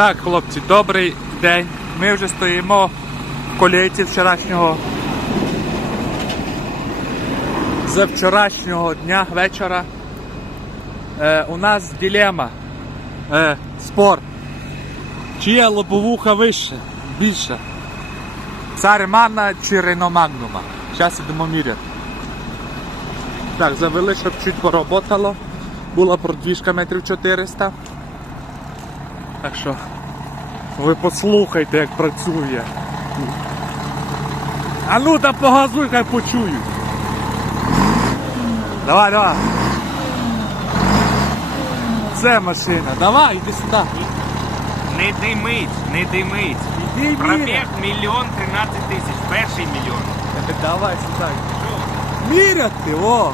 Так, хлопці, добрий день. Ми вже стоїмо в колейці вчорашнього. З вчорашнього дня вечора. Е, у нас дилема. Е, спор. Чия лобовуха вище, більше? Царемана чи Рено Магнума? Зараз ідемо міряти. Так, завели, щоб чуть поработало. Була продвіжка метрів 400. Так що ви послухайте, як працює. А ну та погазуй, хай почують. Давай, давай. Це машина. Давай, іди сюди. Не димить, не димить. Іди. Пробіг мільйон тринадцять тисяч. Перший мільйон. Давай сюди. Міряти, о!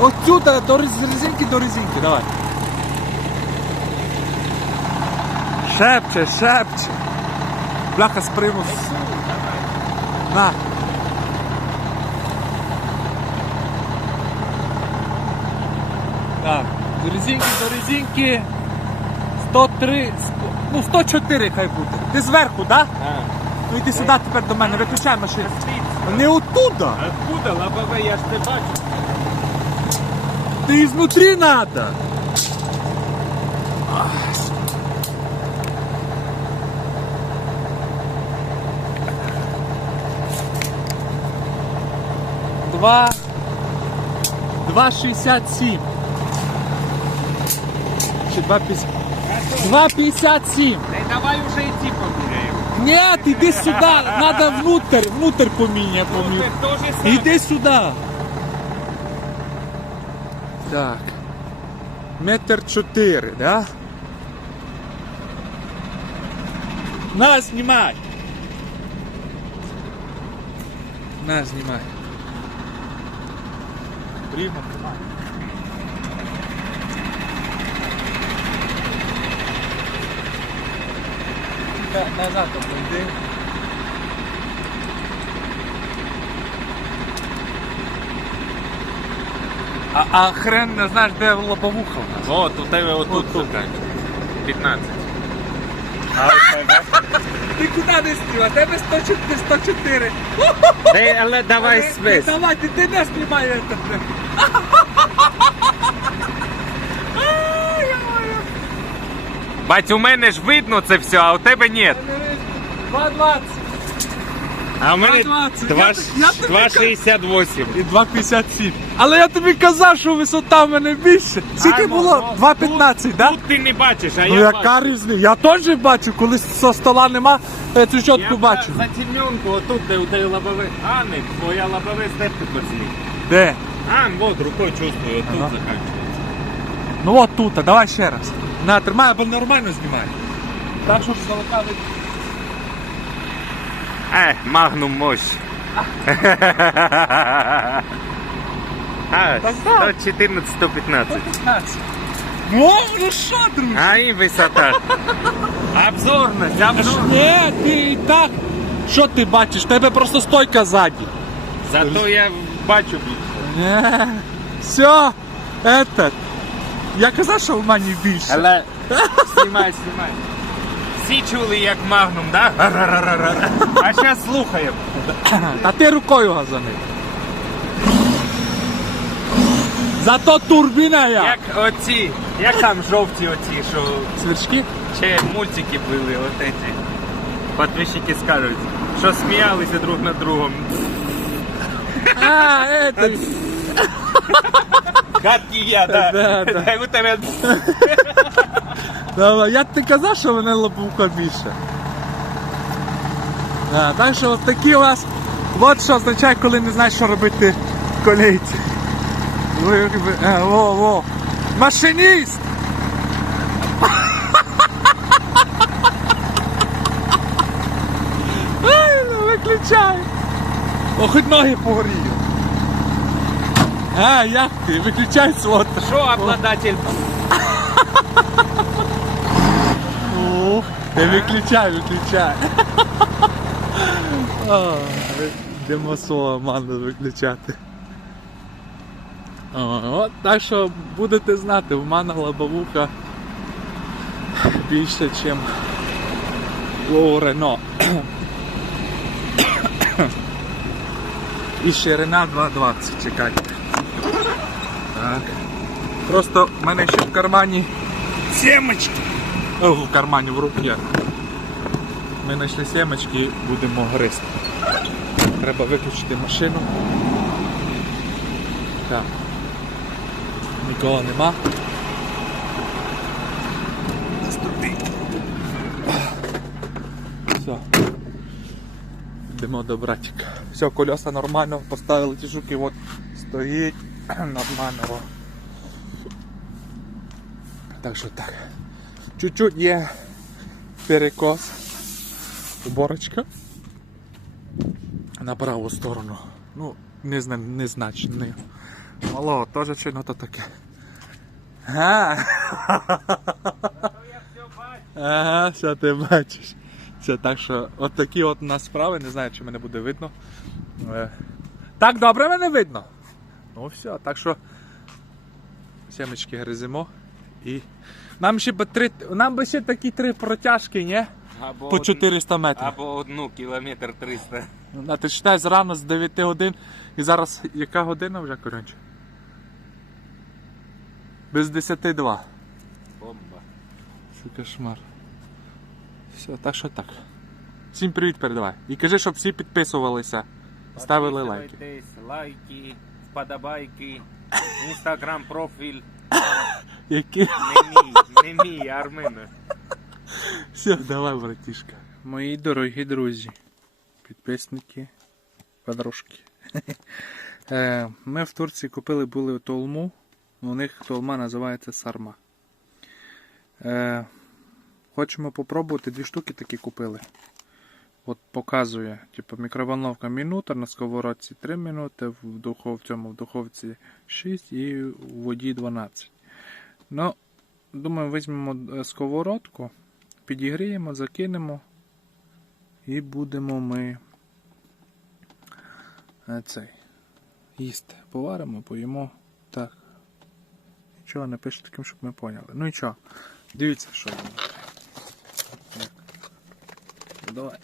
Отсюда до рез- резинки до резинки, давай. Шепче, шепче. Бляха з примус. На. Так, до резинки до резинки. 103, ну 104 хай буде. Ти зверху, так? Да? Ну йди сюди тепер до мене, виключай машину. Не оттуда. Откуда лобове, я ж не бачу. Ты изнутри надо. 2, 2,67. 2,57. Да давай уже идти поменяем. Нет, иди сюда, надо внутрь, внутрь поменять. Внутрь Иди сюда. Так. Метр четыре, да? На, снимать На, снимай. Прямо. Назад обійди. А, а хрен не знаєш, де лобовуха в нас. От, у тебе отут Отут. заканчується. 15. Ти куди не стріла? Тебе 104, 104. Дай, але давай свись. Давай, ти, ти не знімай. Бать, у мене ж видно це все, а у тебе ні. 2,20. А у мене 2,20. Я т- я тобі 2,68. І 2,57. Але я тобі казав, що висота в мене більше. Скільки було? ну, 2,15, так? Тут ти не бачиш, а Ну я яка різниця? Я теж бачу, коли со стола нема, я цю чітку Я бачу. за тімненку, отут, де у тебе лобове. А, не, твоя лобове степки пошли. Де? А, вот, рукою чувствую, отут Ага. заканчується. Ну от тут, а давай ще раз. На, тримай, або нормально знімай. Так, щоб здалека видно. Е, магнум мощь. А, Так, так. 114, 115. 15. Ну, ну що, друже? А і висота. Обзорність, обзорність. Ні, ти і так. Що ти бачиш? Тебе просто стойка ззаді. Зато я бачу більше. Не. Все, этот. Я казав, що в мене більше. Але знімай, знімай. Всі чули, як магнум, да? А зараз слухаємо. Та ти рукою газани. Зато турбіна я. Як оці, як там жовті оці, що Сверчки? ще мультики були, от эти. Подписчики скажуть, що сміялися друг над другом. А, этот. Гадкий я, да. Да, да. Як у тебе Давай, я ти казав, що мене лобовуха більше. А, так що от такі у вас. От що означає, коли не знаєш, що робити в колейці. Ви, е, во, во. Машиніст! Ай, ну виключай! О, хоч ноги погорію. А, як ти? Виключай свот. що обладатель Ух, ти виключай, виключай. Йдемо свого манду виключати. О, От, так що будете знати, в мене лобовуха більше, ніж у Рено. І ширина 2,20, чекайте. Так. Просто в мене ще в кармані сімочки. О, в кармані в руки. Ми знайшли сімочки будемо гризти. Треба виключити машину. Так. Нікого нема. Йдемо до братика. Все, колеса нормально, поставили ті жуки, от стоїть нормально. о. Так що так. Чуть-чуть є перекос. Уборочка. На праву сторону. Ну, не зна, незначний. Мало, теж чи ну то таке. Ага, все ти бачиш. Це так що от такі от у нас справи, не знаю, чи мене буде видно. Е, Так, добре мене видно. Ну все, так що сімечки гриземо і. Нам ще би три. Нам би ще такі три протяжки, ні? Або По 400 метрів. Або одну кілометр 300. А ти читай зрано з 9 годин і зараз яка година вже коротше? Без 10 2. Бомба. Це кошмар. Все, так що так. Всім привіт передавай. І кажи, щоб всі підписувалися. Ставили лайки. Підписуйтесь, лайки, вподобайки, інстаграм профіль. Які? Не мій, не мій, Армина. Все, давай, братішка. Мої дорогі друзі, підписники, подружки. Е, Ми в Турції купили були толму. У них толма називається сарма. Хочемо попробувати дві штуки такі купили. От показує, типу, мікроволновка минута, на сковородці 3 минути, в духов, цьому в духовці 6 і в воді 12. Ну, думаю, візьмемо е, сковородку, підігріємо, закинемо і будемо ми е, цей їсти. Поваримо, поїмо. Так. Нічого не пише таким, щоб ми поняли. Ну і що? Дивіться, що. Давай.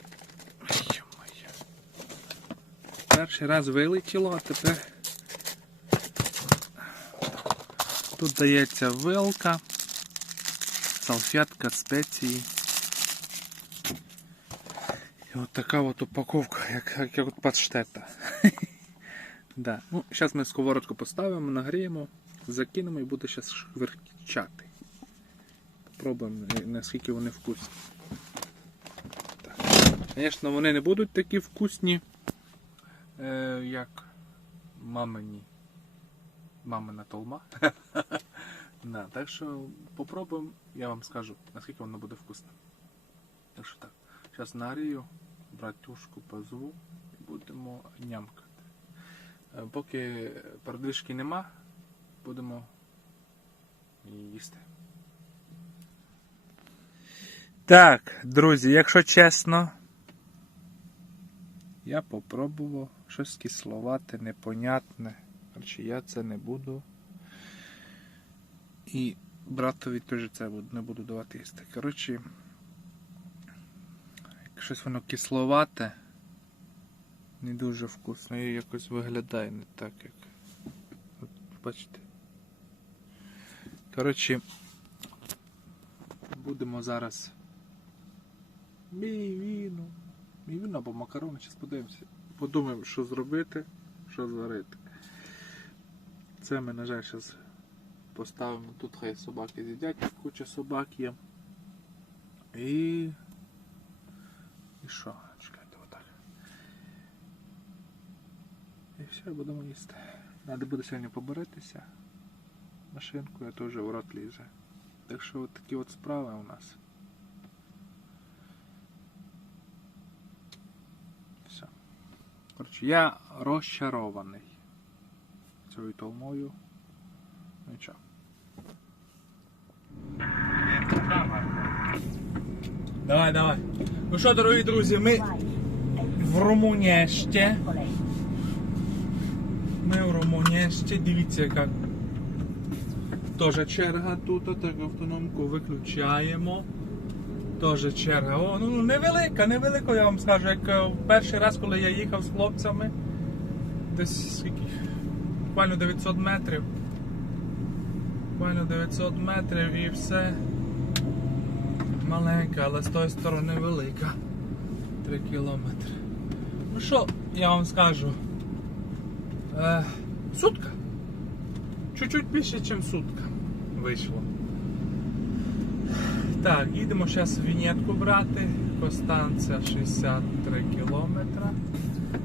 Перший раз вилетіло, а тепер. Тут дається вилка, салфетка, спеції. І от така от упаковка, як, як, як от паштета. да. Ну, зараз ми сковородку поставимо, нагріємо, закинемо і буде зараз шквирчати. Попробуємо, е, наскільки вони вкусні. Звісно, вони не будуть такі вкусні, е, як мамині. Мамина толма. да, так що попробуємо, я вам скажу, наскільки воно буде вкусно. Так що так. Зараз нагрію, братюшку позву і будемо нямкати. Е, Поки передвижки нема, будемо їсти. Так, друзі, якщо чесно, я попробував щось кисловате, непонятне. Коротше, я це не буду. І братові теж це не буду давати їсти. Коротше, щось воно кисловате, не дуже вкусно і якось виглядає не так, як. От, бачите. Коротше, будемо зараз. Мій віно. Мій віно або макарони, зараз подивимося. Подумаємо, що зробити, що зварити. Це ми, на жаль, зараз поставимо. Тут хай собаки з'їдять, куча собак є. І. І що? Чекайте, отак. І все, будемо їсти. Треба буде сьогодні поборитися. Машинку, я теж в рот лізе. Так що от такі от справи у нас. Все. Коротше, я розчарований цією толмою. Нічого. Давай, давай. Ну що, дорогі друзі, ми в Румунії. Ми в Румунії. Дивіться, яка Теж черга тут, так автономку виключаємо. Теж черга. О, ну невелика, невелика, я вам скажу. Як е, перший раз, коли я їхав з хлопцями, десь скільки? Буквально 900 метрів. Буквально 900 метрів і все. Маленька, але з тої сторони велика. 3 кілометри. Ну що, я вам скажу? Е, сутка. Чуть-чуть більше, ніж сутка вийшло. Так, їдемо зараз вінетку брати. Костанця 63 кілометра.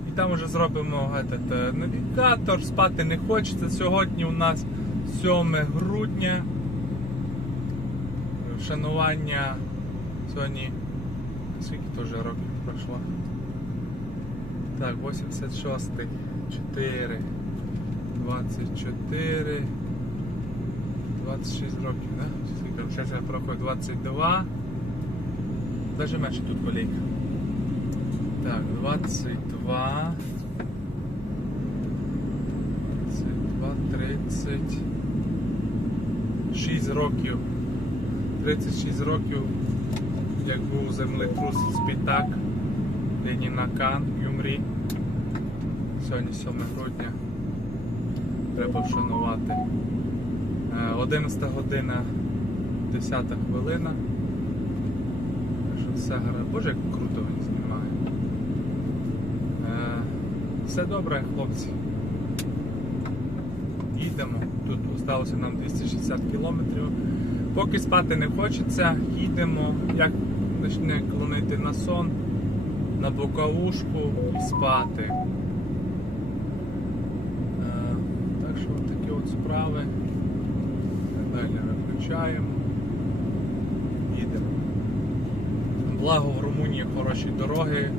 І там вже зробимо этот, е, навігатор, спати не хочеться. Сьогодні у нас 7 грудня. Шанування сьогодні. Скільки теж років пройшло? Так, 86, 4, 24, 26 років, да? Скільки? Зараз я проходить 22. Даже менше тут колейка. Так, 22. 22, 30. 6 років. 36 років, як був землетрус Спітак, Леніна Кан, Юмрі. Сьогодні 7 грудня. Треба вшанувати. Е, 11 година, 10 хвилина. Що все гаразд. Боже, як круто він знімає. Е, Все добре, хлопці. Їдемо. Тут залишилося нам 260 кілометрів. Поки спати не хочеться, їдемо, як почне клонити на сон, на боковушку і спати. Е, так що такі от справи. Далі виключаємо. Їдемо. Благо в Румунії хороші дороги,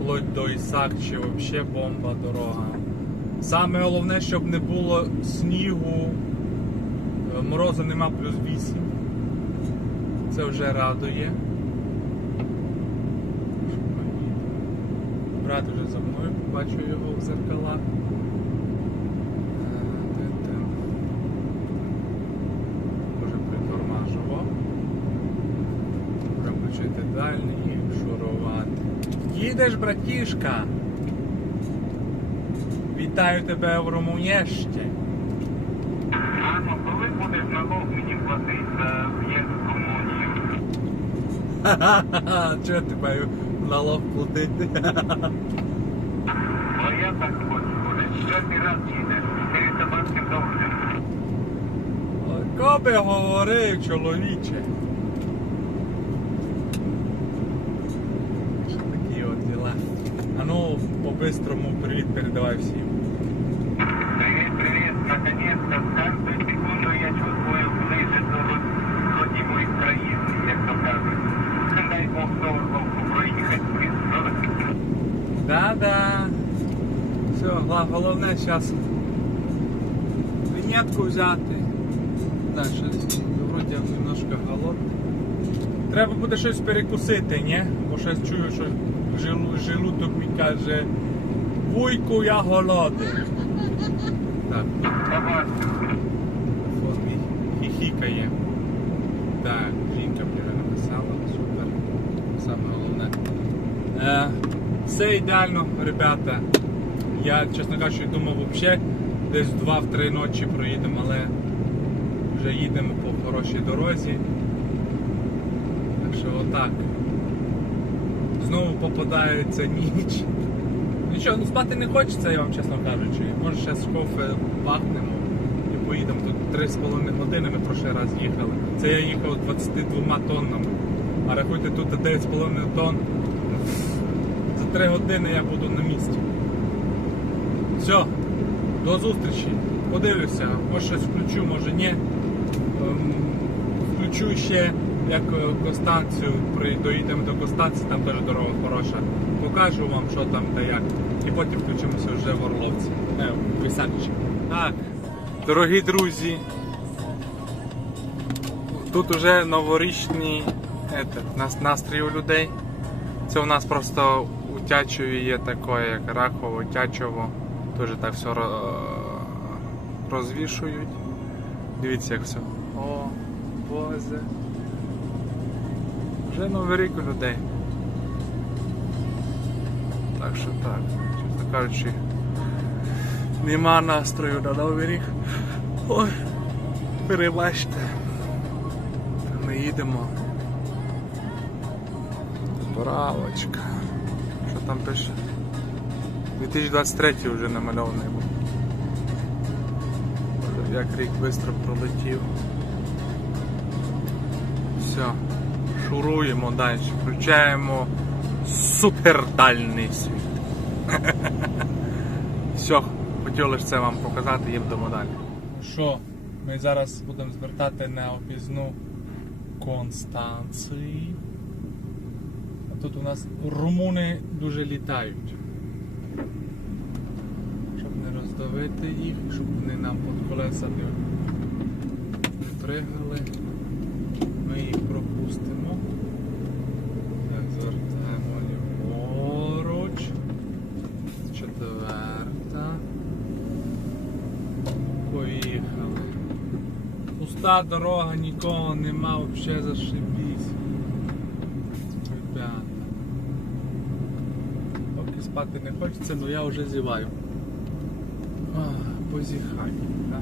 вплоть до Ісакчі, взагалі бомба дорога. Саме головне, щоб не було снігу, е, морозу нема плюс 8. Це вже радує. Брат вже за мною, бачу його в зеркалах. Е, де там? Може притормажував. Будемо включити дальній і шурувати. Їдеш, братішка! Вітаю тебе в Румунєшті. Мамо, коли будеш налог мені платити за в'їзд в Румунію? Ха-ха-ха, чого ти маю налог платити? Бо я так хочу, буде четвертий раз їдеш, 400 баксів довше. Коби говорив, чоловіче. Що такі от діла? А по-бистрому привіт передавай всім. Привіт, привіт, наконец-то з кожною секундою я чувствую ближе до родимої країни, як то кажуть. Дай Бог довго проїхати швидко. Да-да. Все, головне зараз вінятку взяти. Так, щось вроді немножко голодний. Треба буде щось перекусити, ні? Бо щось чую, що жилу- желудок мені каже, вуйку, я голодний. Так, хіхікає. Так, жінка мені написала, супер. Саме головне. Е, все ідеально, ребята. Я, чесно кажучи, думав взагалі десь в 2-3 ночі проїдемо, але вже їдемо по хорошій дорозі. Так що отак. Знову попадається ніч. Нічого, ну спати не хочеться, я вам чесно кажучи. Може ще з кофе пахнемо і поїдемо. Тут 3,5 години ми прошлий раз їхали. Це я їхав 22 тоннами. А рахуйте, тут 9,5 тонн. За 3 години я буду на місці. Все, до зустрічі. Подивлюся, може щось включу, може ні. Ем, Включу ще, як е, Костанцію, доїдемо до Костанції, там теж дорога хороша. Покажу вам, що там та як. І потім включимося вже в Орловці. Не, в Висакчі. Так, дорогі друзі. Тут уже новорічний настрій у людей. Це у нас просто у Тячові є таке, як Рахово, Тячово. Теж так все розвішують. Дивіться, як все. О, Боже. Вже новий рік у людей. Так що так, кажучи, нема настрою на новий рік. Ой, перебачте. Ми їдемо. Бравочка. Що там пише? 2023 вже намальований був. Як рік швидко пролетів. Все. Шуруємо далі. Включаємо супердальний світ. Все, хотів лише це вам показати, їдемо далі. Що, ми зараз будемо звертати на об'їзну Констанції. А тут у нас румуни дуже літають. Щоб не роздавити їх, щоб вони нам під колеса не, пригали. Ми їх пропустимо. Пуста дорога, нікого нема, взагалі зашибісь. Ребята. Поки спати не хочеться, але я вже зіваю. А, Позіхаю. Так.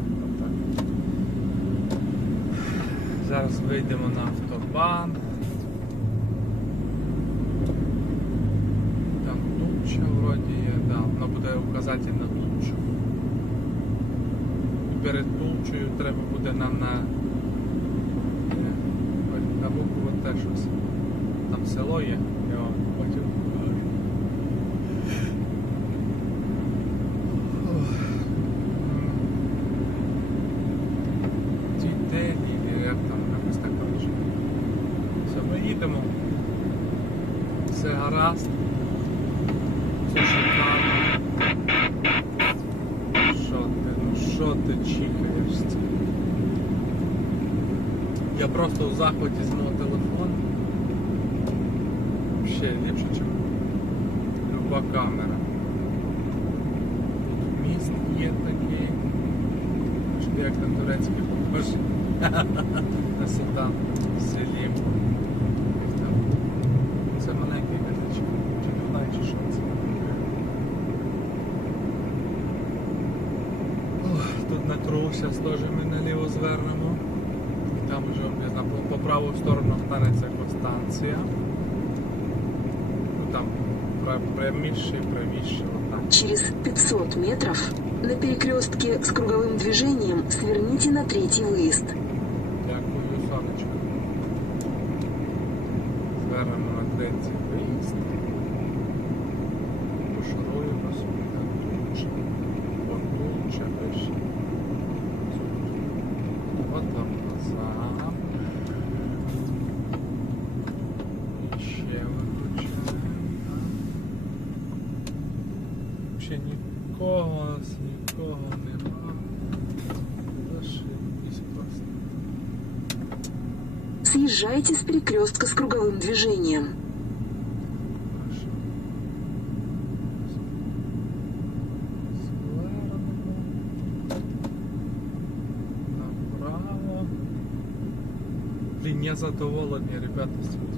Зараз вийдемо на автобан. Там туча вроді є, да, воно буде указатель на тучу. Перед Тулчою треба буде нам на, е, на букву те щось. Там село є, я вам потім покажу. Дітей, як там якось так коротше. Все, ми їдемо. Все гаразд. Все шикарно. Що ти, ну що ти чікаєшся? Я просто в захваті з мого телефону. Ще ліпше, ніж люба камера. Тут міст є такий. Чи як на турецький похож. На султан Селім. Це маленький визначок. Чи не знаю, чи що це. Тут на круг зараз теж ми наліво звернемо. праву сторону станеться Констанція. Ну там пра- пряміше і правіше. Отам. Через 500 метров на перекрестке с круговым движением сверните на третий выезд. Съезжайте с перекрестка с круговым движением. Направо. Блин, не задоволен мне, ребята, сегодня.